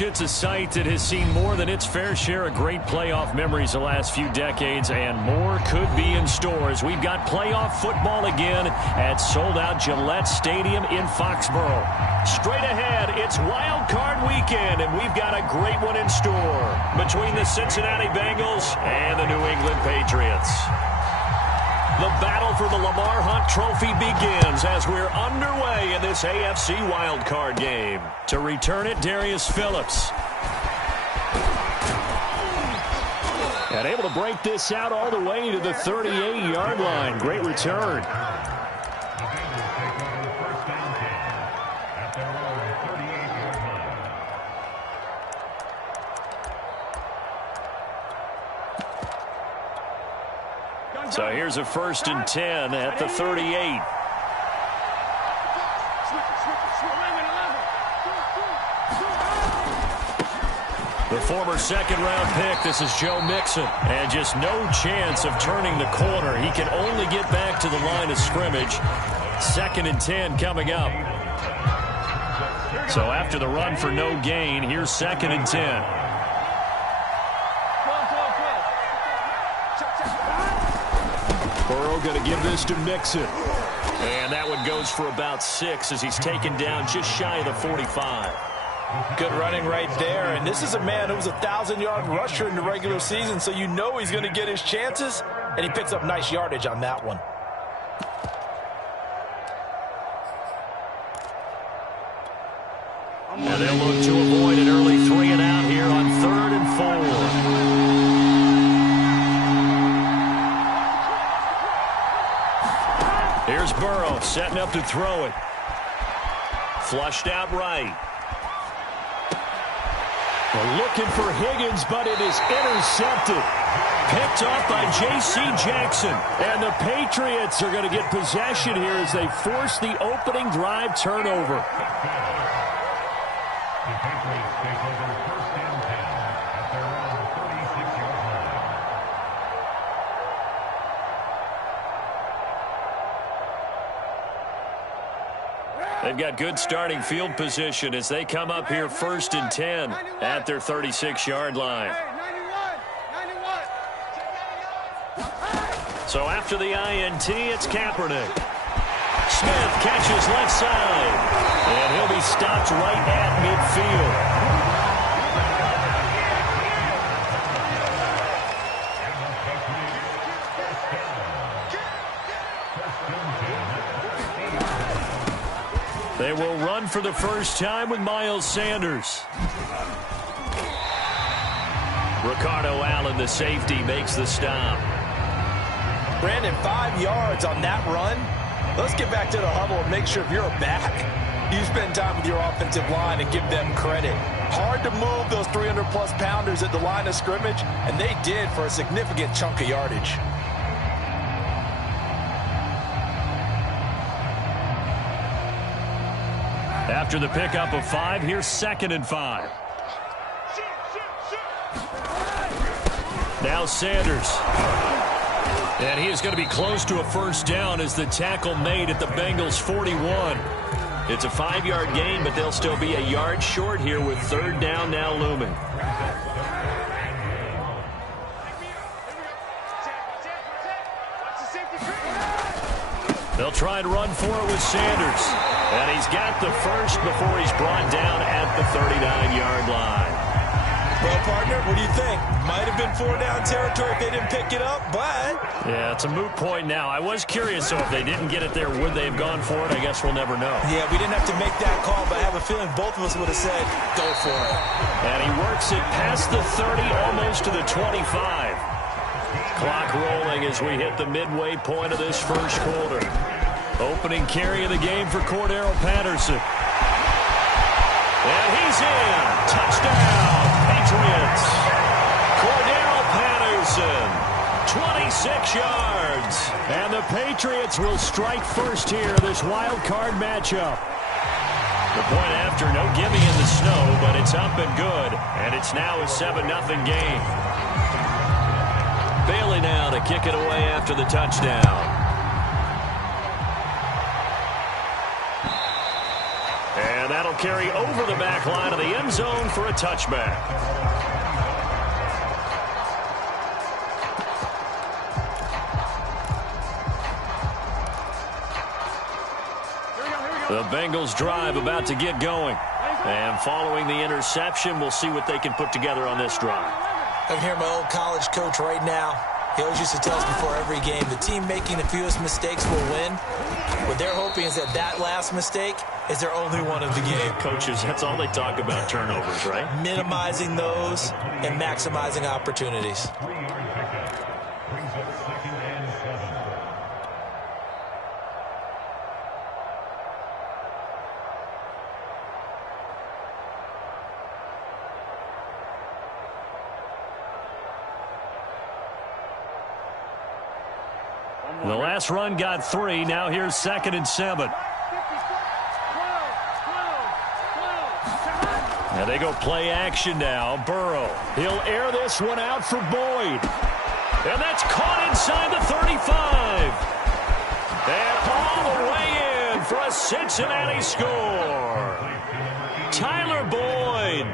It's a site that has seen more than its fair share of great playoff memories the last few decades, and more could be in store as we've got playoff football again at sold-out Gillette Stadium in Foxborough. Straight ahead, it's Wild Card Weekend, and we've got a great one in store between the Cincinnati Bengals and the New England Patriots. The battle for the Lamar Hunt Trophy begins as we're underway in this AFC wildcard game. To return it, Darius Phillips. And able to break this out all the way to the 38-yard line. Great return. So here's a 1st and 10 at the 38. The former second-round pick, this is Joe Mixon. And just no chance of turning the corner. He can only get back to the line of scrimmage. 2nd and 10 coming up. So after the run for no gain, here's 2nd and 10. Burrow going to give this to Mixon. And that one goes for about 6 as he's taken down just shy of the 45. Good running right there. And this is a man who was a 1,000-yard rusher in the regular season, so you know he's going to get his chances, and he picks up nice yardage on that one. And they'll look to avoid an early 3-and-out here on 3rd and 4. Here's Burrow setting up to throw it. Flushed out right. We're looking for Higgins, but it is intercepted. Picked off by J.C. Jackson. And the Patriots are going to get possession here as they force the opening drive turnover. They've got good starting field position as they come up here 1st and 10 at their 36-yard line. So after the INT, it's Kaepernick. Smith catches left side, and he'll be stopped right at midfield. They will run for the first time with Miles Sanders. Ricardo Allen, the safety, makes the stop. Brandon, 5 yards on that run. Let's get back to the huddle and make sure if you're a back, you spend time with your offensive line and give them credit. Hard to move those 300-plus pounders at the line of scrimmage, and they did for a significant chunk of yardage. After the pickup of 5, here's 2nd and 5. Now Sanders. And he is going to be close to a first down as the tackle made at the Bengals' 41. It's a 5-yard gain, but they'll still be a yard short here with 3rd down now looming. They'll try and run for it with Sanders. And he's got the first before he's brought down at the 39-yard line. Well, partner, what do you think? Might have been 4-down territory if they didn't pick it up, but... Yeah, it's a moot point now. I was curious, so if they didn't get it there, would they have gone for it? I guess we'll never know. Yeah, we didn't have to make that call, but I have a feeling both of us would have said, go for it. And he works it past the 30, almost to the 25. Clock rolling as we hit the midway point of this first quarter. Opening carry of the game for Cordero Patterson. And he's in. Touchdown, Patriots. Cordero Patterson, 26 yards. And the Patriots will strike first here in this wild card matchup. The point after, no gimme in the snow, but it's up and good. And it's now a 7-0 game. Bailey now to kick it away after the touchdown. And that'll They'll carry over the back line of the end zone for a touchback. The Bengals drive about to get going. And following the interception, we'll see what they can put together on this drive. I can hear my old college coach right now. He always used to tell us before every game, the team making the fewest mistakes will win. What they're hoping is that last mistake is their only one of the game. Coaches, that's all they talk about, turnovers, right? Minimizing those and maximizing opportunities. The last run got 3. Now here's 2nd and 7. And they go play action now. Burrow. He'll air this one out for Boyd. And that's caught inside the 35. And all the way in for a Cincinnati score. Tyler Boyd,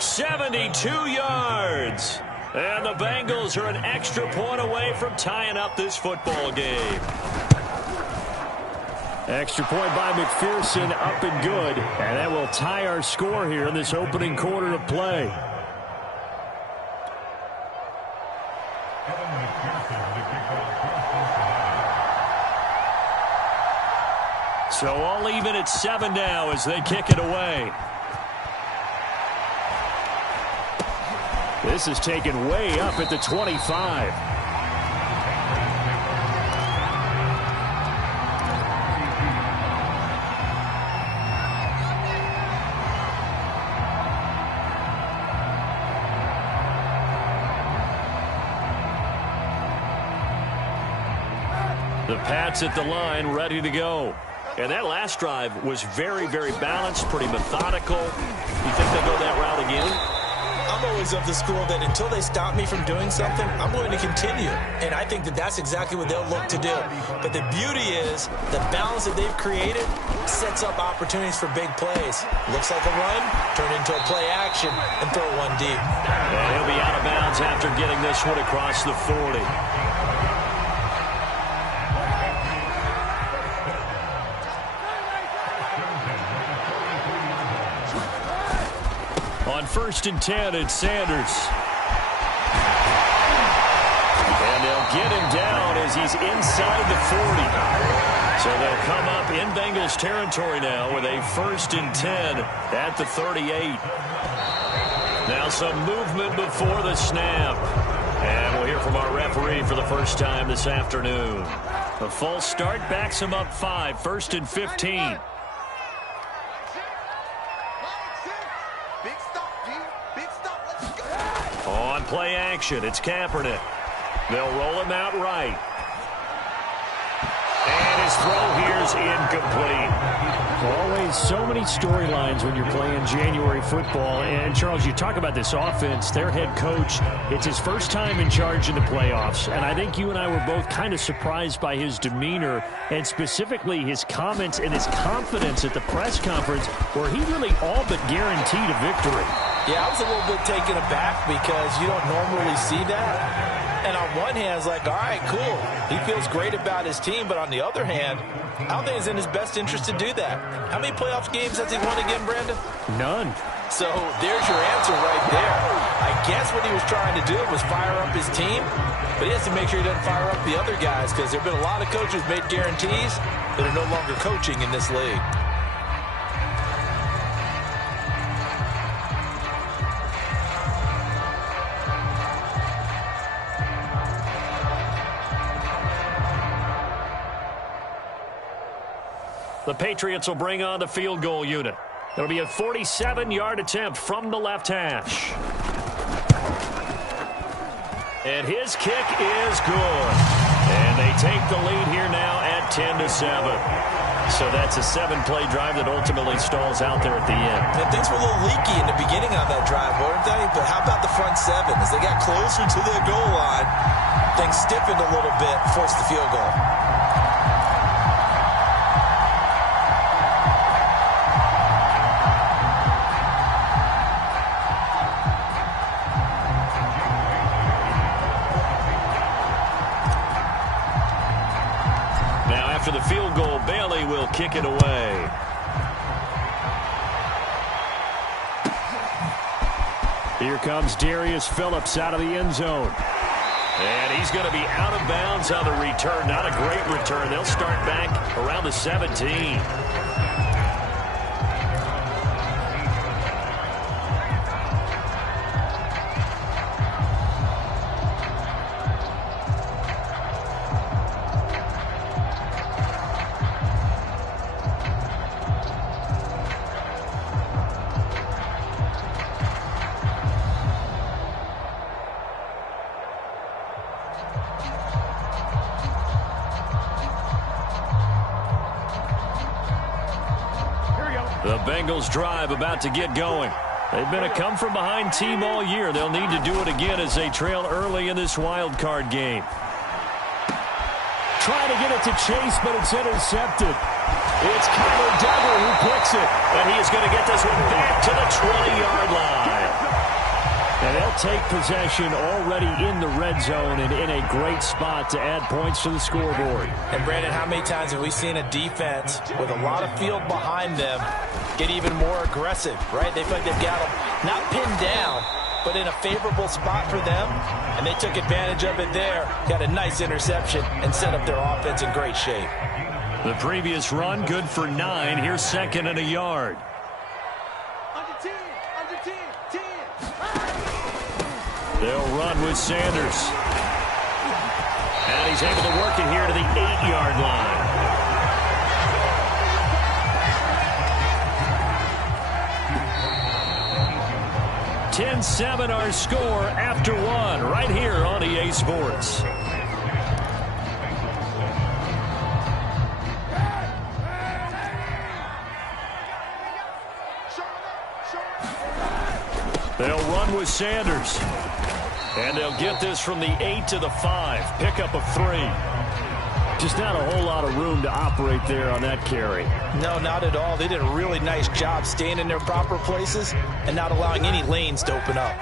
72 yards. And the Bengals are an extra point away from tying up this football game. Extra point by McPherson, up and good. And that will tie our score here in this opening quarter of play. So all even at 7 now as they kick it away. This is taken way up at the 25. The Pats at the line, ready to go. And that last drive was very, very balanced, pretty methodical. You think they'll go that route again? I'm always of the school that until they stop me from doing something, I'm going to continue. And I think that that's exactly what they'll look to do. But the beauty is the balance that they've created sets up opportunities for big plays. Looks like a run, turn into a play action, and throw one deep. And he'll be out of bounds after getting this one across the 40. On 1st and 10, it's Sanders. And they'll get him down as he's inside the 40. So they'll come up in Bengals territory now with a 1st and 10 at the 38. Now some movement before the snap. And we'll hear from our referee for the first time this afternoon. A false start backs him up 5, 1st and 15. On play action, it's Kaepernick. They'll roll him out right. And his throw here's incomplete. Always so many storylines when you're playing January football. And, Charles, you talk about this offense, their head coach, it's his first time in charge in the playoffs. And I think you and I were both kind of surprised by his demeanor and specifically his comments and his confidence at the press conference where he really all but guaranteed a victory. Yeah, I was a little bit taken aback because you don't normally see that. And on one hand, it's like, all right, cool. He feels great about his team. But on the other hand, I don't think it's in his best interest to do that. How many playoff games has he won again, Brandon? None. So there's your answer right there. I guess what he was trying to do was fire up his team. But he has to make sure he doesn't fire up the other guys because there have been a lot of coaches made guarantees that are no longer coaching in this league. The Patriots will bring on the field goal unit. It'll be a 47-yard attempt from the left hash. And his kick is good. And they take the lead here now at 10-7. So that's a 7-play drive that ultimately stalls out there at the end. And things were a little leaky in the beginning on that drive, weren't they? But how about the front 7? As they got closer to their goal line, things stiffened a little bit, forced the field goal. goal. Bailey will kick it away. Here comes Darius Phillips out of the end zone. And he's going to be out of bounds on the return. Not a great return. They'll start back around the 17. The Bengals drive about to get going. They've been a come-from-behind team all year. They'll need to do it again as they trail early in this wild card game. Trying to get it to Chase, but it's intercepted. It's Kyler Duggar who picks it. And he is going to get this one back to the 20-yard line. And they'll take possession already in the red zone and in a great spot to add points to the scoreboard. And, Brandon, how many times have we seen a defense with a lot of field behind them get even more aggressive, right? They feel like they've got them not pinned down, but in a favorable spot for them, and they took advantage of it there. Got a nice interception and set up their offense in great shape. The previous run, good for 9. Here's second and a yard. They'll run with Sanders. And he's able to work it here to the 8-yard line. (10-7) our score after 1 right here on EA Sports. They'll run with Sanders. And they'll get this from the 8 to the 5. Pickup of 3. Just not a whole lot of room to operate there on that carry. No, not at all. They did a really nice job staying in their proper places and not allowing any lanes to open up.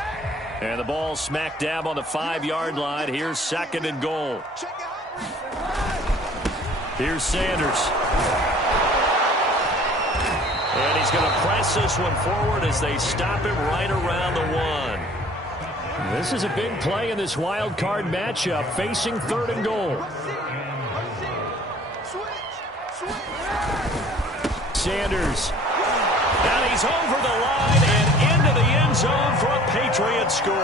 And the ball smack dab on the 5-yard line. Here's second and goal. Here's Sanders. And he's going to press this one forward as they stop him right around the 1. This is a big play in this wild card matchup, facing third and goal. Sanders. And he's over the line and into the end zone for a Patriot score.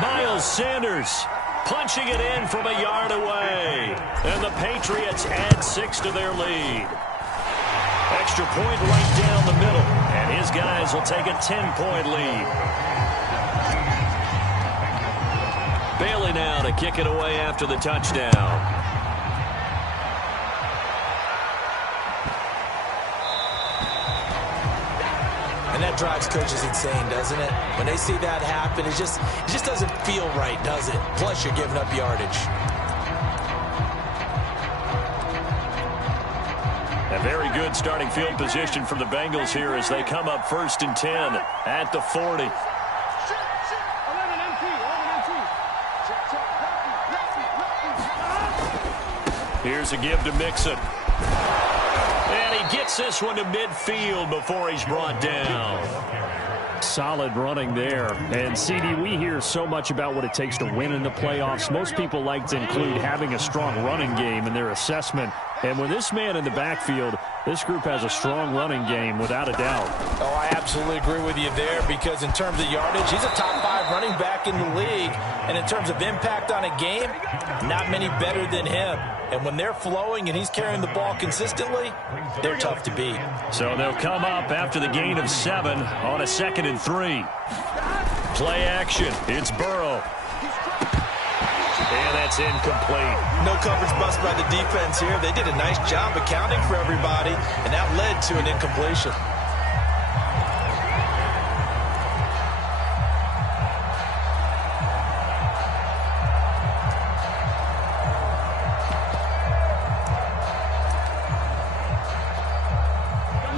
Miles Sanders punching it in from a yard away. And the Patriots add 6 to their lead. Extra point right down the middle. And his guys will take a 10-point lead. Bailey now to kick it away after the touchdown. And that drives coaches insane, doesn't it? When they see that happen, it just doesn't feel right, does it? Plus, you're giving up yardage. A very good starting field position for the Bengals here as they come up 1st and 10 at the 40. Here's a give to Mixon. And he gets this one to midfield before he's brought down. Solid running there. And, CD, we hear so much about what it takes to win in the playoffs. Most people like to include having a strong running game in their assessment. And when this man in the backfield, this group has a strong running game without a doubt. Oh, I absolutely agree with you there because in terms of yardage, he's a top 5 running back in the league. And in terms of impact on a game, not many better than him. And when they're flowing and he's carrying the ball consistently, they're tough to beat. So they'll come up after the gain of 7 on a 2nd and 3. Play action. It's Burrow. And that's incomplete. No coverage bust by the defense here. They did a nice job accounting for everybody, and that led to an incompletion.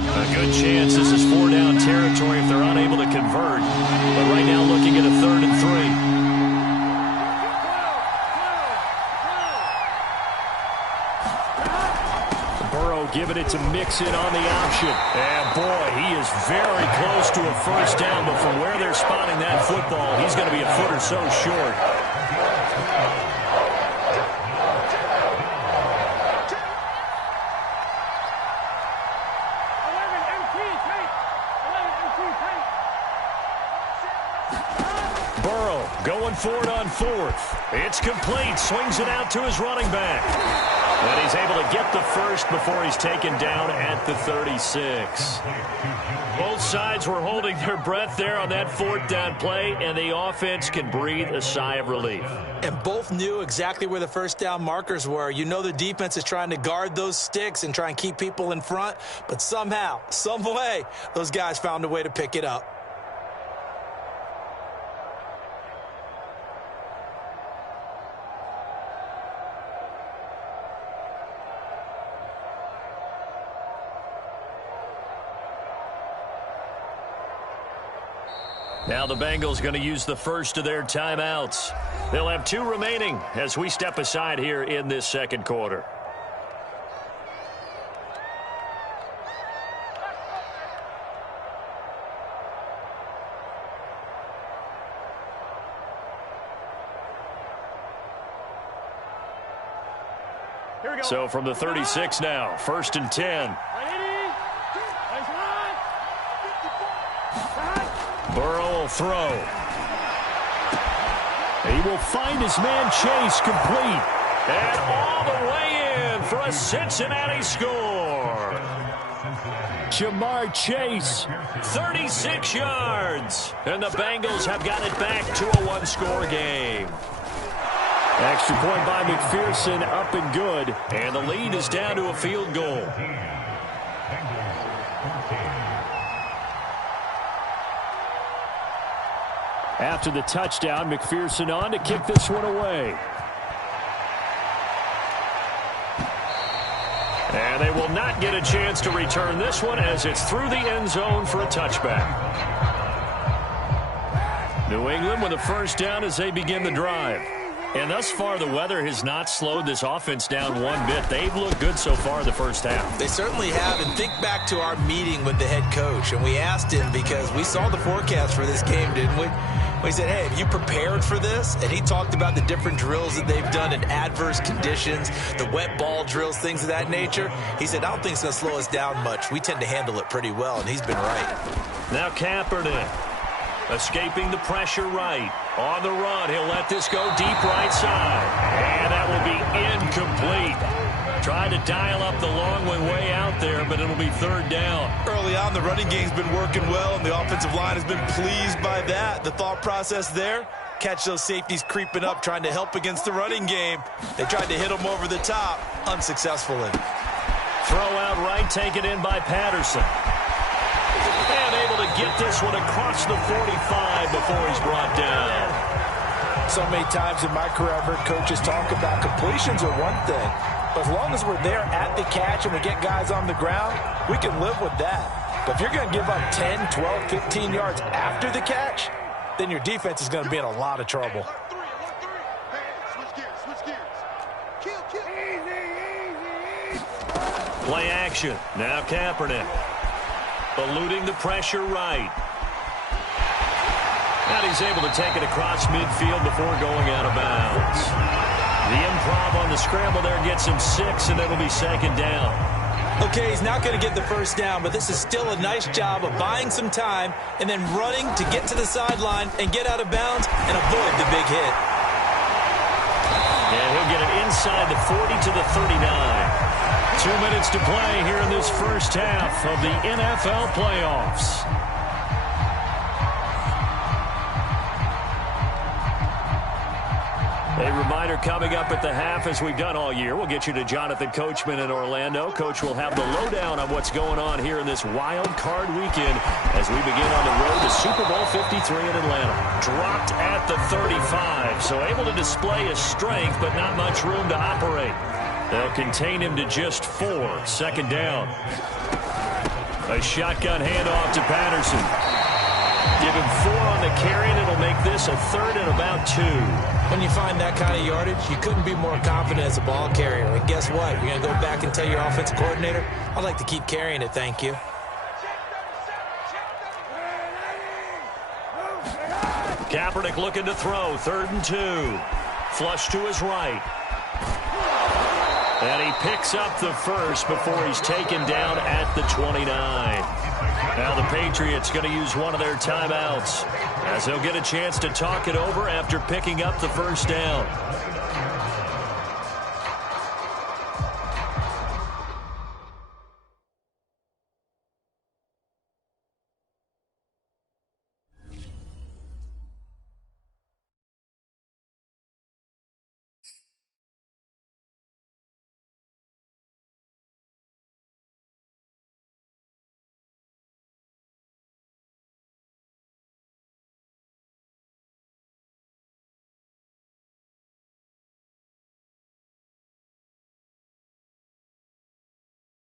A good chance this is 4-down territory if they're unable to convert. But right now looking at a 3rd and 3. Burrow giving it to Mixon on the option. And, boy, he is very close to a first down, but from where they're spotting that football, he's going to be a foot or so short. Burrow going for it on fourth. It's complete. Swings it out to his running back. And he's able to get the first before he's taken down at the 36. Both sides were holding their breath there on that fourth down play, and the offense can breathe a sigh of relief. And both knew exactly where the first down markers were. You know the defense is trying to guard those sticks and try and keep people in front, but somehow, some way, those guys found a way to pick it up. Now the Bengals going to use the first of their timeouts. They'll have 2 remaining as we step aside here in this second quarter. So from the 36 now, 1st and 10. Burrow will throw. He will find his man Chase complete. And all the way in for a Cincinnati score. Jamar Chase, 36 yards. And the Bengals have got it back to a 1-score game. Extra point by McPherson, up and good. And the lead is down to a field goal. After the touchdown, McPherson on to kick this one away. And they will not get a chance to return this one as it's through the end zone for a touchback. New England with a first down as they begin the drive. And thus far, the weather has not slowed this offense down one bit. They've looked good so far in the first half. They certainly have. And think back to our meeting with the head coach. And we asked him because we saw the forecast for this game, didn't we? We said, hey, have you prepared for this? And he talked about the different drills that they've done in adverse conditions, the wet ball drills, things of that nature. He said, I don't think it's going to slow us down much. We tend to handle it pretty well, and he's been right. Now Kaepernick escaping the pressure right. On the run, he'll let this go deep right side. And that will be incomplete. Tried to dial up the long one way out there, but it'll be 3rd down. Early on, the running game's been working well, and the offensive line has been pleased by that. The thought process there, catch those safeties creeping up, trying to help against the running game. They tried to hit them over the top, unsuccessfully. Throw out right, taken in by Patterson. And able to get this one across the 45 before he's brought down. So many times in my career, I've heard coaches talk about completions are one thing. But as long as we're there at the catch and we get guys on the ground, we can live with that. But if you're going to give up 10, 12, 15 yards after the catch, then your defense is going to be in a lot of trouble. Play action. Now Kaepernick. Eluding the pressure right. And he's able to take it across midfield before going out of bounds. The improv on the scramble there gets him 6, and it'll be 2nd down. Okay, he's not going to get the first down, but this is still a nice job of buying some time and then running to get to the sideline and get out of bounds and avoid the big hit. And he'll get it inside the 40 to the 39. 2 minutes to play here in this first half of the NFL playoffs. A reminder coming up at the half, as we've done all year. We'll get you to Jonathan Coachman in Orlando. Coach will have the lowdown on what's going on here in this wild card weekend as we begin on the road to Super Bowl 53 in Atlanta. Dropped at the 35, so able to display his strength, but not much room to operate. They'll contain him to just 4. 2nd down. A shotgun handoff to Patterson. Give him 4 on the carry, and it'll make this a 3rd and about 2. When you find that kind of yardage, you couldn't be more confident as a ball carrier. And guess what? You're going to go back and tell your offensive coordinator, I'd like to keep carrying it, thank you. Kaepernick looking to throw, 3rd and 2. Flush to his right. And he picks up the first before he's taken down at the 29. Now the Patriots going to use one of their timeouts as they'll get a chance to talk it over after picking up the first down.